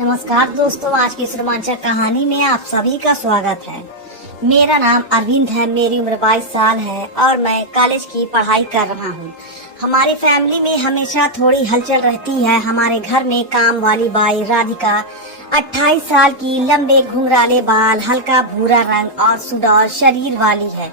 नमस्कार दोस्तों, आज की इस रोमांचक कहानी में आप सभी का स्वागत है। मेरा नाम अरविंद है, मेरी उम्र 22 साल है और मैं कॉलेज की पढ़ाई कर रहा हूँ। हमारी फैमिली में हमेशा थोड़ी हलचल रहती है। हमारे घर में काम वाली बाई राधिका 28 साल की, लंबे घुंघराले बाल, हल्का भूरा रंग और सुडौल शरीर वाली है।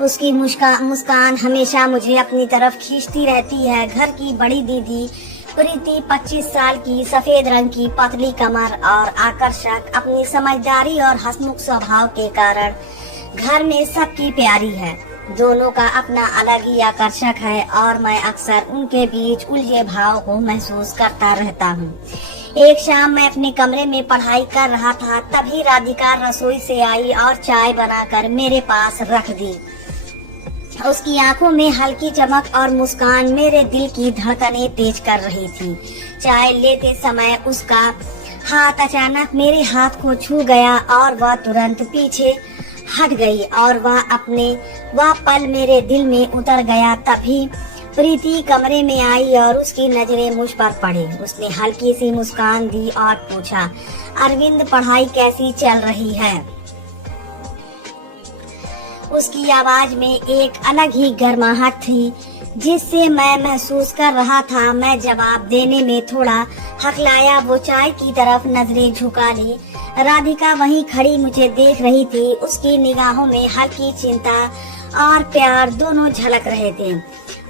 उसकी मुस्कान हमेशा मुझे अपनी तरफ खींचती रहती है। घर की बड़ी दीदी प्रीति 25 साल की, सफेद रंग की, पतली कमर और आकर्षक, अपनी समझदारी और हंसमुख स्वभाव के कारण घर में सबकी प्यारी है। दोनों का अपना अलग ही आकर्षक है और मैं अक्सर उनके बीच उलझे भाव को महसूस करता रहता हूँ। एक शाम मैं अपने कमरे में पढ़ाई कर रहा था, तभी राधिका रसोई से आई और चाय बनाकर मेरे पास रख दी। उसकी आंखों में हल्की चमक और मुस्कान मेरे दिल की धड़कनें तेज कर रही थी। चाय लेते समय उसका हाथ अचानक मेरे हाथ को छू गया और वह तुरंत पीछे हट गई और वह पल मेरे दिल में उतर गया। तभी प्रीति कमरे में आई और उसकी नजरें मुझ पर पड़ी। उसने हल्की सी मुस्कान दी और पूछा, अरविंद, पढ़ाई कैसी चल रही है? उसकी आवाज में एक अलग ही गर्माहट थी जिससे मैं महसूस कर रहा था। मैं जवाब देने में थोड़ा हकलाया। वो चाय की तरफ नजरें झुका ली। राधिका वहीं खड़ी मुझे देख रही थी। उसकी निगाहों में हल्की चिंता और प्यार दोनों झलक रहे थे।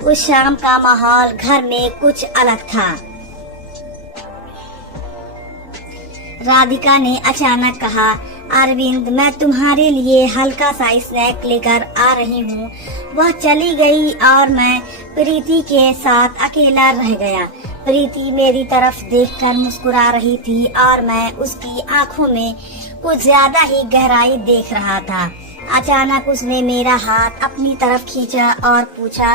उस शाम का माहौल घर में कुछ अलग था। राधिका ने अचानक कहा, अरविंद, मैं तुम्हारे लिए हल्का सा स्नैक लेकर आ रही हूँ। वह चली गई और मैं प्रीति के साथ अकेला रह गया। प्रीति मेरी तरफ देखकर मुस्कुरा रही थी और मैं उसकी आंखों में कुछ ज्यादा ही गहराई देख रहा था। अचानक उसने मेरा हाथ अपनी तरफ खींचा और पूछा,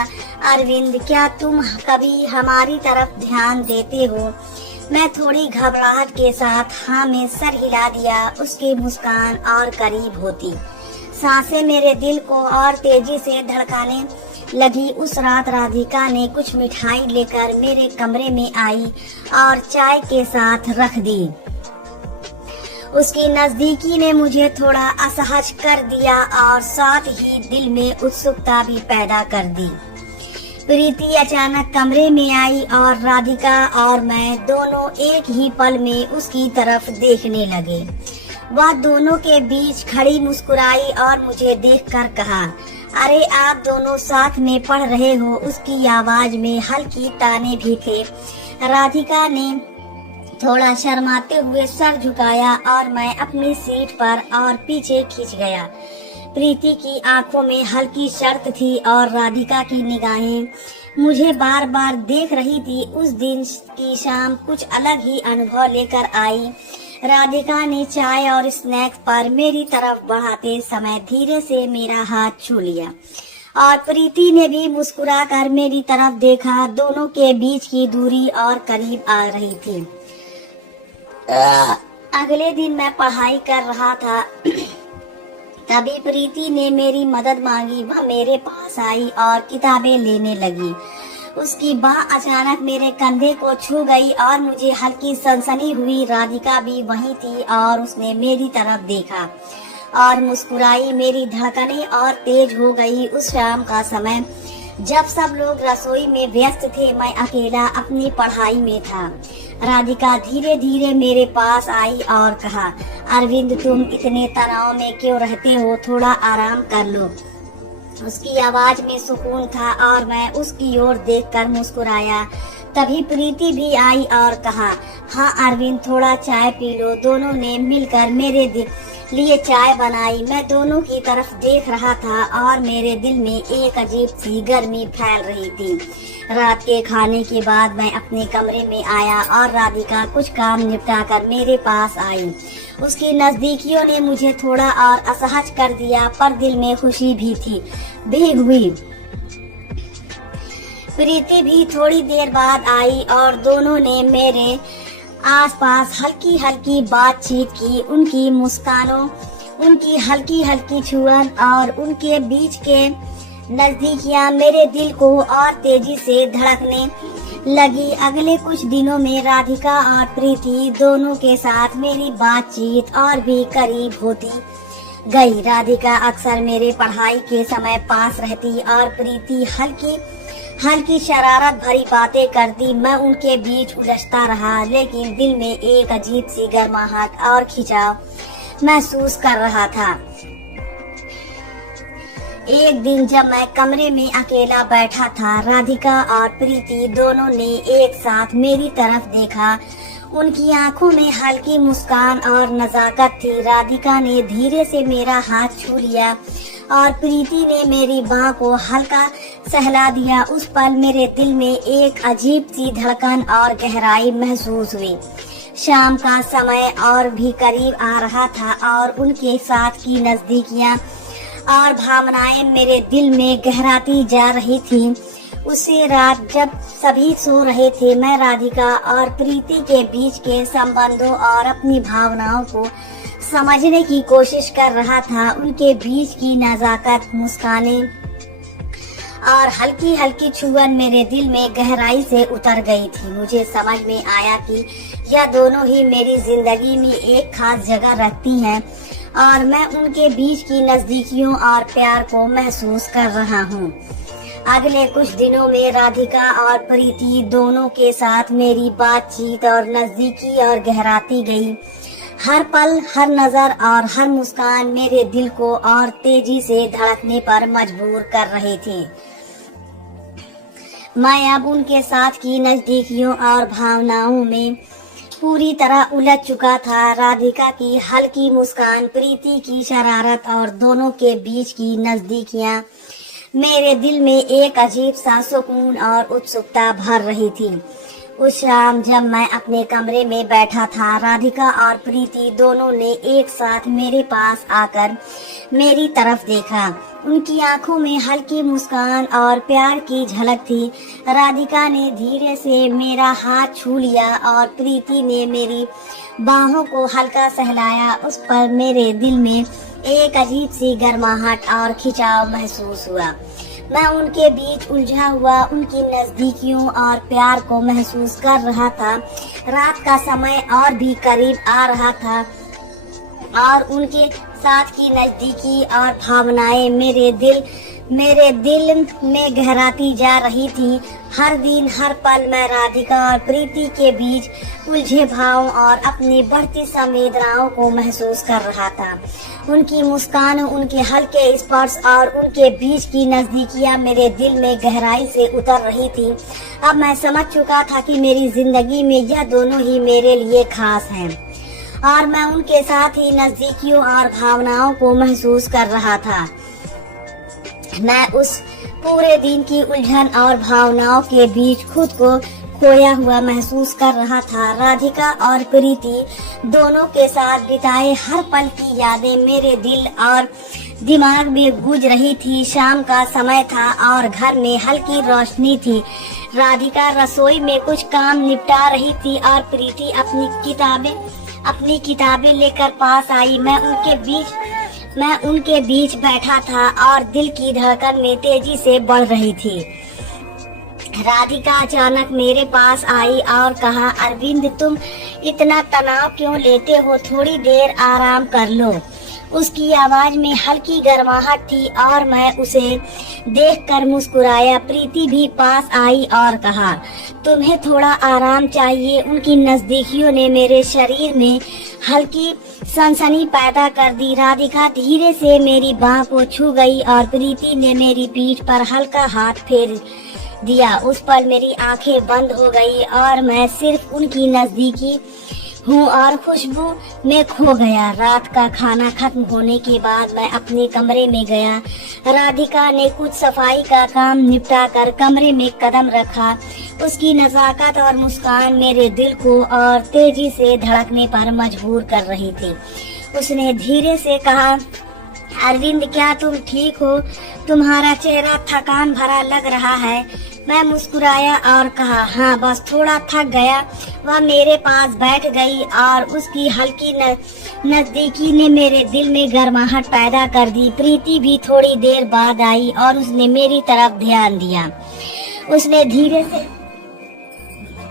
अरविंद, क्या तुम कभी हमारी तरफ ध्यान देते हो? मैं थोड़ी घबराहट के साथ हाँ में सर हिला दिया। उसकी मुस्कान और करीब होती सांसें मेरे दिल को और तेजी से धड़काने लगी। उस रात राधिका ने कुछ मिठाई लेकर मेरे कमरे में आई और चाय के साथ रख दी। उसकी नजदीकी ने मुझे थोड़ा असहज कर दिया और साथ ही दिल में उत्सुकता भी पैदा कर दी। प्रीति अचानक कमरे में आई और राधिका और मैं दोनों एक ही पल में उसकी तरफ देखने लगे। वह दोनों के बीच खड़ी मुस्कुराई और मुझे देखकर कहा, अरे, आप दोनों साथ में पढ़ रहे हो? उसकी आवाज में हल्की ताने भी थे। राधिका ने थोड़ा शर्माते हुए सर झुकाया और मैं अपनी सीट पर और पीछे खिंच गया। प्रीति की आंखों में हल्की शर्त थी और राधिका की निगाहें मुझे बार बार देख रही थी। उस दिन की शाम कुछ अलग ही अनुभव लेकर आई। राधिका ने चाय और स्नैक्स पर मेरी तरफ बढ़ाते समय धीरे से मेरा हाथ छू लिया और प्रीति ने भी मुस्कुराकर मेरी तरफ देखा। दोनों के बीच की दूरी और करीब आ रही थी। अगले दिन मैं पढ़ाई कर रहा था, तभी प्रीति ने मेरी मदद मांगी। वह मेरे पास आई और किताबें लेने लगी। उसकी बाह अचानक मेरे कंधे को छू गई और मुझे हल्की सनसनी हुई। राधिका भी वहीं थी और उसने मेरी तरफ देखा और मुस्कुराई। मेरी धड़कनें और तेज हो गई। उस शाम का समय जब सब लोग रसोई में व्यस्त थे, मैं अकेला अपनी पढ़ाई में था। राधिका धीरे धीरे मेरे पास आई और कहा, अरविंद, तुम इतने तनाव में क्यों रहते हो? थोड़ा आराम कर लो। उसकी आवाज में सुकून था और मैं उसकी ओर देखकर मुस्कुराया। तभी प्रीति भी आई और कहा, हाँ अरविंद, थोड़ा चाय पी लो। दोनों ने मिलकर मेरे लिए चाय बनाई। मैं दोनों की तरफ देख रहा था और मेरे दिल में एक अजीब सी गर्मी फैल रही थी। रात के खाने के बाद मैं अपने कमरे में आया और राधिका कुछ काम निपटाकर मेरे पास आई। उसकी नजदीकियों ने मुझे थोड़ा और असहज कर दिया, पर दिल में खुशी भी हुई। प्रीति भी थोड़ी देर बाद आई और दोनों ने मेरे आसपास हल्की हल्की बातचीत की। उनकी मुस्कानों, उनकी हल्की हल्की छुअन और उनके बीच के नजदीकियां मेरे दिल को और तेजी से धड़कने लगी। अगले कुछ दिनों में राधिका और प्रीति दोनों के साथ मेरी बातचीत और भी करीब होती गई। राधिका अक्सर मेरे पढ़ाई के समय पास रहती और प्रीति हल्की शरारत भरी बातें करती। मैं उनके बीच उलझता रहा, लेकिन दिल में एक अजीब सी गर्माहट और खिंचाव महसूस कर रहा था। एक दिन जब मैं कमरे में अकेला बैठा था, राधिका और प्रीति दोनों ने एक साथ मेरी तरफ देखा। उनकी आंखों में हल्की मुस्कान और नजाकत थी। राधिका ने धीरे से मेरा हाथ छू लिया और प्रीति ने मेरी बाह को हल्का सहला दिया। उस पल मेरे दिल में एक अजीब सी धड़कन और गहराई महसूस हुई। शाम का समय और भी करीब आ रहा था और उनके साथ की नजदीकियां और भावनाएं मेरे दिल में गहराती जा रही थी। उसी रात जब सभी सो रहे थे, मैं राधिका और प्रीति के बीच के संबंधों और अपनी भावनाओं को समझने की कोशिश कर रहा था। उनके बीच की नजाकत, मुस्कानें और हल्की हल्की छुअन मेरे दिल में गहराई से उतर गई थी। मुझे समझ में आया कि यह दोनों ही मेरी जिंदगी में एक खास जगह रखती हैं और मैं उनके बीच की नजदीकियों और प्यार को महसूस कर रहा हूँ। अगले कुछ दिनों में राधिका और प्रीति दोनों के साथ मेरी बातचीत और नजदीकी और गहराती गई। हर पल, हर नजर और हर मुस्कान मेरे दिल को और तेजी से धड़कने पर मजबूर कर रहे थे। मैं अब उनके साथ की नजदीकियों और भावनाओं में पूरी तरह उलझ चुका था। राधिका की हल्की मुस्कान, प्रीति की शरारत और दोनों के बीच की नजदीकियां मेरे दिल में एक अजीब सा सुकून और उत्सुकता भर रही थी। उस शाम जब मैं अपने कमरे में बैठा था, राधिका और प्रीति दोनों ने एक साथ मेरे पास आकर मेरी तरफ देखा। उनकी आंखों में हल्की मुस्कान और प्यार की झलक थी। राधिका ने धीरे से मेरा हाथ छू लिया और प्रीति ने मेरी बाहों को हल्का सहलाया। उस पर मेरे दिल में एक अजीब सी गर्माहट और खिंचाव महसूस हुआ। मैं उनके बीच उलझा हुआ उनकी नजदीकियों और प्यार को महसूस कर रहा था। रात का समय और भी करीब आ रहा था और उनके साथ की नजदीकी और भावनाएं मेरे दिल में गहराती जा रही थी। हर दिन, हर पल मैं राधिका और प्रीति के बीच उलझे भावों और अपनी बढ़ती संवेदनाओं को महसूस कर रहा था। उनकी मुस्कान, उनके हल्के स्पर्श और उनके बीच की नजदीकियां मेरे दिल में गहराई से उतर रही थी। अब मैं समझ चुका था कि मेरी जिंदगी में यह दोनों ही मेरे लिए खास हैं और मैं उनके साथ ही नजदीकियों और भावनाओं को महसूस कर रहा था। मैं उस पूरे दिन की उलझन और भावनाओं के बीच खुद को खोया हुआ महसूस कर रहा था। राधिका और प्रीति दोनों के साथ बिताए हर पल की यादें मेरे दिल और दिमाग में गूंज रही थी। शाम का समय था और घर में हल्की रोशनी थी। राधिका रसोई में कुछ काम निपटा रही थी और प्रीति अपनी किताबें लेकर पास आई। मैं उनके बीच बैठा था और दिल की धड़कन में तेजी से बढ़ रही थी। राधिका अचानक मेरे पास आई और कहा, अरविंद, तुम इतना तनाव क्यों लेते हो? थोड़ी देर आराम कर लो। उसकी आवाज में हल्की गर्माहट थी और मैं उसे देखकर मुस्कुराया। प्रीति भी पास आई और कहा, तुम्हें थोड़ा आराम चाहिए। उनकी नजदीकियों ने मेरे शरीर में हल्की सनसनी पैदा कर दी। राधिका धीरे से मेरी बाह को छू गई और प्रीति ने मेरी पीठ पर हल्का हाथ फेर दिया। उस पल मेरी आंखें बंद हो गई और मैं सिर्फ उनकी नजदीकी हूँ और खुशबू में खो गया। रात का खाना खत्म होने के बाद मैं अपने कमरे में गया। राधिका ने कुछ सफाई का काम निपटा कर कमरे में कदम रखा। उसकी नजाकत और मुस्कान मेरे दिल को और तेजी से धड़कने पर मजबूर कर रही थी। उसने धीरे से कहा, अरविंद, क्या तुम ठीक हो? तुम्हारा चेहरा थकान भरा लग रहा है। मैं मुस्कुराया और कहा, हाँ, बस थोड़ा थक गया। वह मेरे पास बैठ गई और उसकी हल्की नजदीकी ने मेरे दिल में गर्माहट पैदा कर दी। प्रीति भी थोड़ी देर बाद आई और उसने मेरी तरफ ध्यान दिया। उसने धीरे से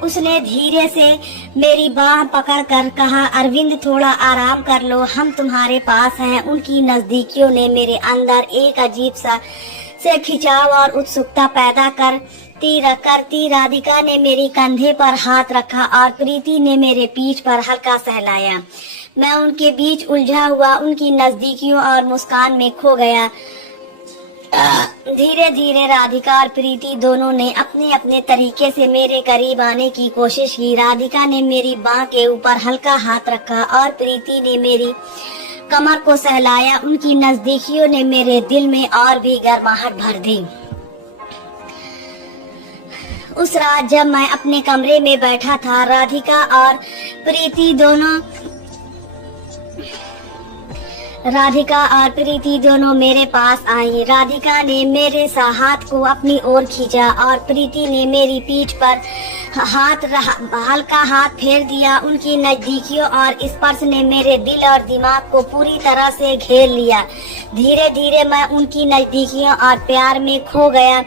उसने धीरे से मेरी बाह पकड़कर कहा, अरविंद थोड़ा आराम कर लो, हम तुम्हारे पास हैं। उनकी नजदीकियों ने मेरे अंदर एक अजीब सा से खिंचाव और उत्सुकता पैदा करती राधिका ने मेरी कंधे पर हाथ रखा और प्रीति ने मेरे पीठ पर हल्का सहलाया। मैं उनके बीच उलझा हुआ उनकी नजदीकियों और मुस्कान में खो गया। धीरे धीरे राधिका और प्रीति दोनों ने अपने अपने तरीके से मेरे करीब आने की कोशिश की। राधिका ने मेरी बाह के ऊपर हल्का हाथ रखा और प्रीति ने मेरी कमर को सहलाया। उनकी नजदीकियों ने मेरे दिल में और भी गर्माहट भर दी। उस रात जब मैं अपने कमरे में बैठा था, राधिका और प्रीति दोनों मेरे पास आई। राधिका ने मेरे हाथ को अपनी ओर खींचा और प्रीति ने मेरी पीठ पर हल्का हाथ फेर दिया। उनकी नजदीकियों और स्पर्श ने मेरे दिल और दिमाग को पूरी तरह से घेर लिया। धीरे धीरे मैं उनकी नजदीकियों और प्यार में खो गया।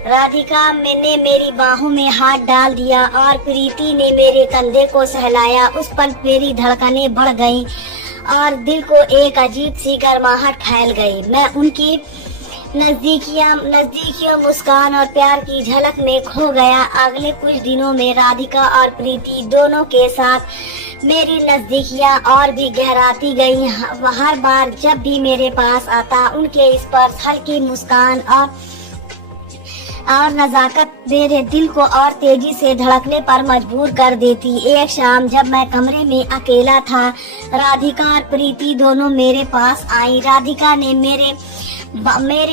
राधिका ने मेरी बाहों में हाथ डाल दिया और प्रीति ने मेरे कंधे को सहलाया। उस पल मेरी धड़कनें बढ़ गईं और दिल को एक अजीब सी गर्माहट फैल गई। मैं उनकी नजदीकियों मुस्कान और प्यार की झलक में खो गया। अगले कुछ दिनों में राधिका और प्रीति दोनों के साथ मेरी नजदीकियां और भी गहराती गई। हर बार जब भी मेरे पास आता, उनके स्पर्श, हल्की मुस्कान और नजाकत मेरे दिल को और तेजी से धड़कने पर मजबूर कर देती। एक शाम जब मैं कमरे में अकेला था, राधिका और प्रीति दोनों मेरे पास आई। राधिका ने मेरे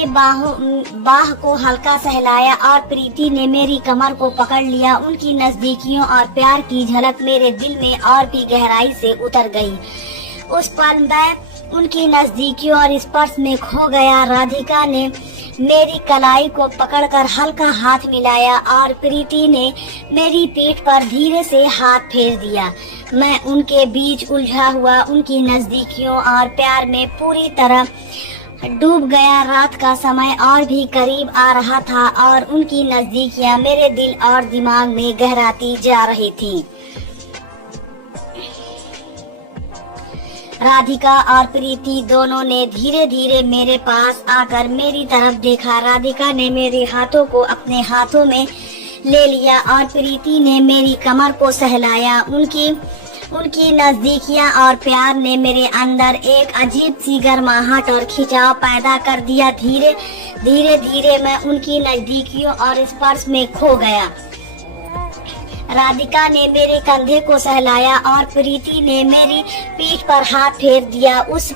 बाह को हल्का सहलाया और प्रीति ने मेरी कमर को पकड़ लिया। उनकी नजदीकियों और प्यार की झलक मेरे दिल में और भी गहराई से उतर गई। उस पल मैं उनकी नजदीकियों और स्पर्श में खो गया। राधिका ने मेरी कलाई को पकड़कर हल्का हाथ मिलाया और प्रीति ने मेरी पीठ पर धीरे से हाथ फेर दिया। मैं उनके बीच उलझा हुआ उनकी नजदीकियों और प्यार में पूरी तरह डूब गया। रात का समय और भी करीब आ रहा था और उनकी नजदीकियां मेरे दिल और दिमाग में गहराती जा रही थी। राधिका और प्रीति दोनों ने धीरे धीरे मेरे पास आकर मेरी तरफ देखा। राधिका ने मेरे हाथों को अपने हाथों में ले लिया और प्रीति ने मेरी कमर को सहलाया। उनकी नजदीकियां और प्यार ने मेरे अंदर एक अजीब सी गर्माहट और खिंचाव पैदा कर दिया। धीरे धीरे मैं उनकी नजदीकियों और स्पर्श में खो गया। राधिका ने मेरे कंधे को सहलाया और प्रीति ने मेरी पीठ पर हाथ फेर दिया। उस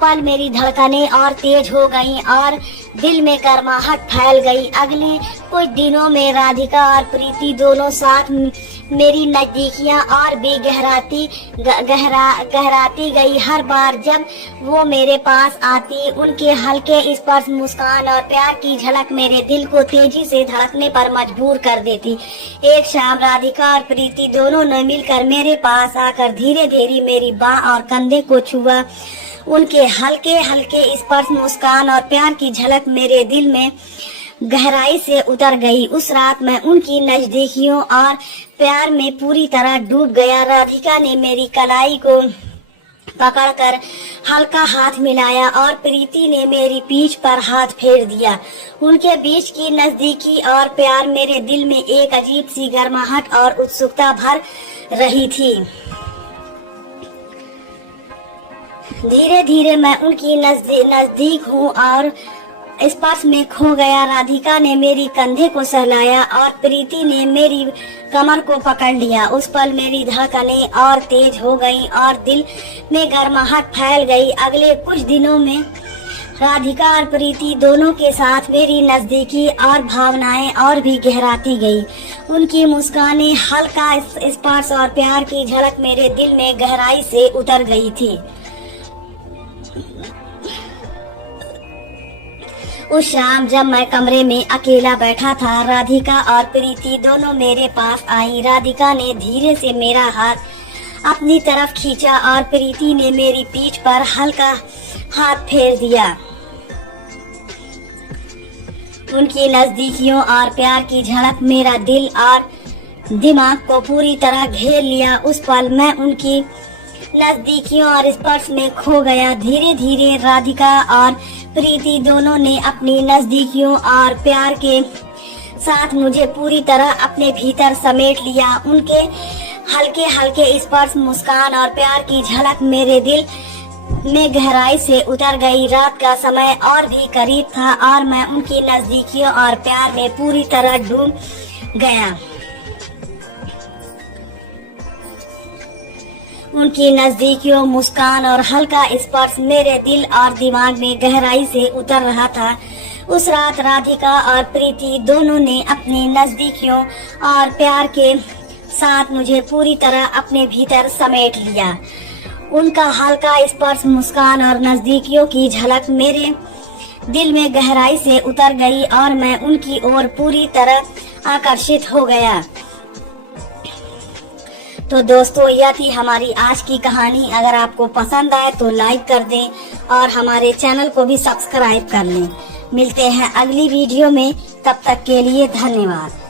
पल मेरी धड़कनें और तेज हो गईं और दिल में गर्माहट फैल गई। अगले कुछ दिनों में राधिका और प्रीति दोनों साथ मेरी नजदीकियां और भी गहराती गई। हर बार जब वो मेरे पास आती, उनके हल्के स्पर्श, मुस्कान और प्यार की झलक मेरे दिल को तेजी से धड़कने पर मजबूर कर देती। एक शाम राधिका और प्रीति दोनों ने मिलकर मेरे पास आकर धीरे धीरे मेरी बाह और कंधे को छुआ। उनके हल्के स्पर्श, मुस्कान और प्यार की झलक मेरे दिल में गहराई से उतर गई। उस रात मैं उनकी नजदीकियों और प्यार में पूरी तरह डूब गया। राधिका ने मेरी कलाई को पकड़कर हल्का हाथ मिलाया और प्रीति ने मेरी पीठ पर हाथ फेर दिया। उनके बीच की नजदीकी और प्यार मेरे दिल में एक अजीब सी गर्माहट और उत्सुकता भर रही थी। धीरे धीरे मैं उनकी नजदीक हूँ और स्पर्श में खो गया। राधिका ने मेरी कंधे को सहलाया और प्रीति ने मेरी कमर को पकड़ लिया। उस पल मेरी धड़कनें और तेज हो गईं और दिल में गर्माहट फैल गई। अगले कुछ दिनों में राधिका और प्रीति दोनों के साथ मेरी नजदीकी और भावनाएं और भी गहराती गई। उनकी मुस्कानें, हल्का स्पर्श और प्यार की झलक मेरे दिल में गहराई से उतर गई थी। उस शाम जब मैं कमरे में अकेला बैठा था, राधिका और प्रीति दोनों मेरे पास आई। राधिका ने धीरे से मेरा हाथ अपनी तरफ खींचा और प्रीति ने मेरी पीठ पर हल्का हाथ फेर दिया। उनकी नजदीकियों और प्यार की झलक मेरा दिल और दिमाग को पूरी तरह घेर लिया। उस पल मैं उनकी नजदीकियों और स्पर्श में खो गया। धीरे धीरे राधिका और प्रीति दोनों ने अपनी नजदीकियों और प्यार के साथ मुझे पूरी तरह अपने भीतर समेट लिया। उनके हल्के हल्के स्पर्श, मुस्कान और प्यार की झलक मेरे दिल में गहराई से उतर गई। रात का समय और भी करीब था और मैं उनकी नजदीकियों और प्यार में पूरी तरह डूब गया। उनकी नजदीकियों, मुस्कान और हल्का स्पर्श मेरे दिल और दिमाग में गहराई से उतर रहा था। उस रात राधिका और प्रीति दोनों ने अपनी नजदीकियों और प्यार के साथ मुझे पूरी तरह अपने भीतर समेट लिया। उनका हल्का स्पर्श, मुस्कान और नजदीकियों की झलक मेरे दिल में गहराई से उतर गई और मैं उनकी ओर पूरी तरह आकर्षित हो गया। तो दोस्तों, यह थी हमारी आज की कहानी। अगर आपको पसंद आए तो लाइक कर दें और हमारे चैनल को भी सब्सक्राइब कर लें। मिलते हैं अगली वीडियो में, तब तक के लिए धन्यवाद।